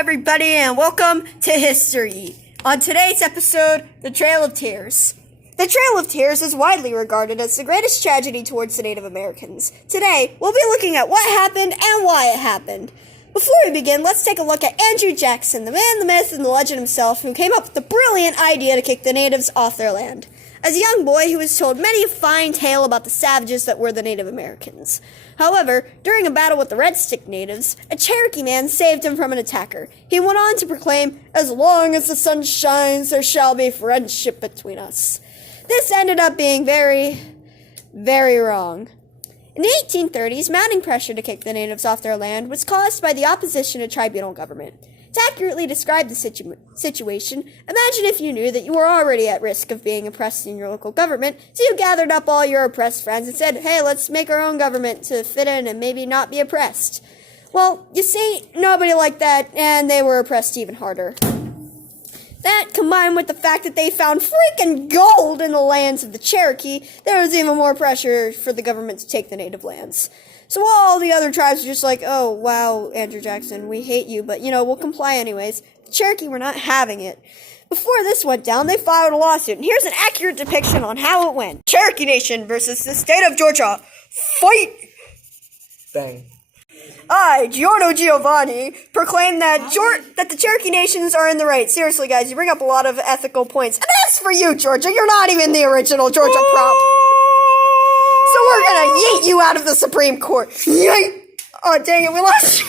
everybody, and welcome to HistorYeet. On today's episode, the Trail of Tears. The Trail of Tears is widely regarded as the greatest tragedy towards the Native Americans. Today, we'll be looking at what happened and why it happened. Before we begin, let's take a look at Andrew Jackson, the man, the myth, and the legend himself, who came up with the brilliant idea to kick the natives off their land. As a young boy, he was told many a fine tale about the savages that were the Native Americans. However, during a battle with the Red Stick natives, a Cherokee man saved him from an attacker. He went on to proclaim, "As long as the sun shines, there shall be friendship between us." This ended up being very, very wrong. In the 1830s, mounting pressure to kick the natives off their land was caused by the opposition to tribunal government. To accurately describe the situation, imagine if you knew that you were already at risk of being oppressed in your local government, so you gathered up all your oppressed friends and said, "Hey, let's make our own government to fit in and maybe not be oppressed." Well, you see, nobody liked that, and they were oppressed even harder. That, combined with the fact that they found freaking gold in the lands of the Cherokee, there was even more pressure for the government to take the native lands. So all the other tribes were just like, "Oh, wow, Andrew Jackson, we hate you, but, we'll comply anyways." The Cherokee were not having it. Before this went down, they filed a lawsuit, and here's an accurate depiction on how it went. Cherokee Nation versus the state of Georgia. Fight! Bang. I, Giorno Giovanni, proclaim that the Cherokee Nations are in the right. Seriously, guys, you bring up a lot of ethical points. And as for you, Georgia, you're not even the original Georgia prop. So we're gonna yeet you out of the Supreme Court. Yeet! Oh, dang it, we lost you.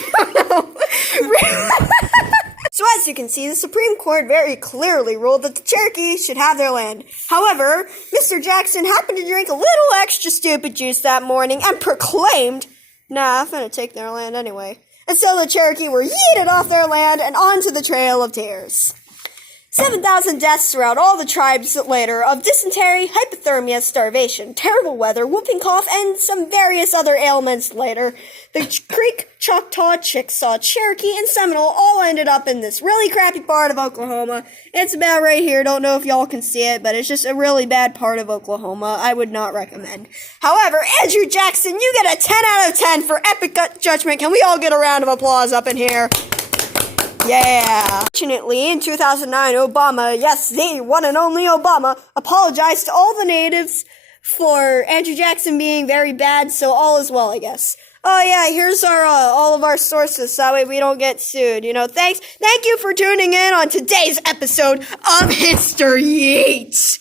So as you can see, the Supreme Court very clearly ruled that the Cherokee should have their land. However, Mr. Jackson happened to drink a little extra stupid juice that morning and proclaimed, "Nah, I'm gonna take their land anyway." And so the Cherokee were yeeted off their land and onto the Trail of Tears. 7,000 deaths throughout all the tribes later of dysentery, hypothermia, starvation, terrible weather, whooping cough, and some various other ailments later. The Creek, Choctaw, Chickasaw, Cherokee, and Seminole all ended up in this really crappy part of Oklahoma. It's about right here. Don't know if y'all can see it, but it's just a really bad part of Oklahoma. I would not recommend. However, Andrew Jackson, you get a 10 out of 10 for epic gut judgment. Can we all get a round of applause up in here? Yeah. Fortunately, in 2009, Obama, yes, the one and only Obama, apologized to all the natives for Andrew Jackson being very bad, so all is well, I guess. Oh yeah, here's our all of our sources, so that way we don't get sued. Thank you for tuning in on today's episode of HistorYeet.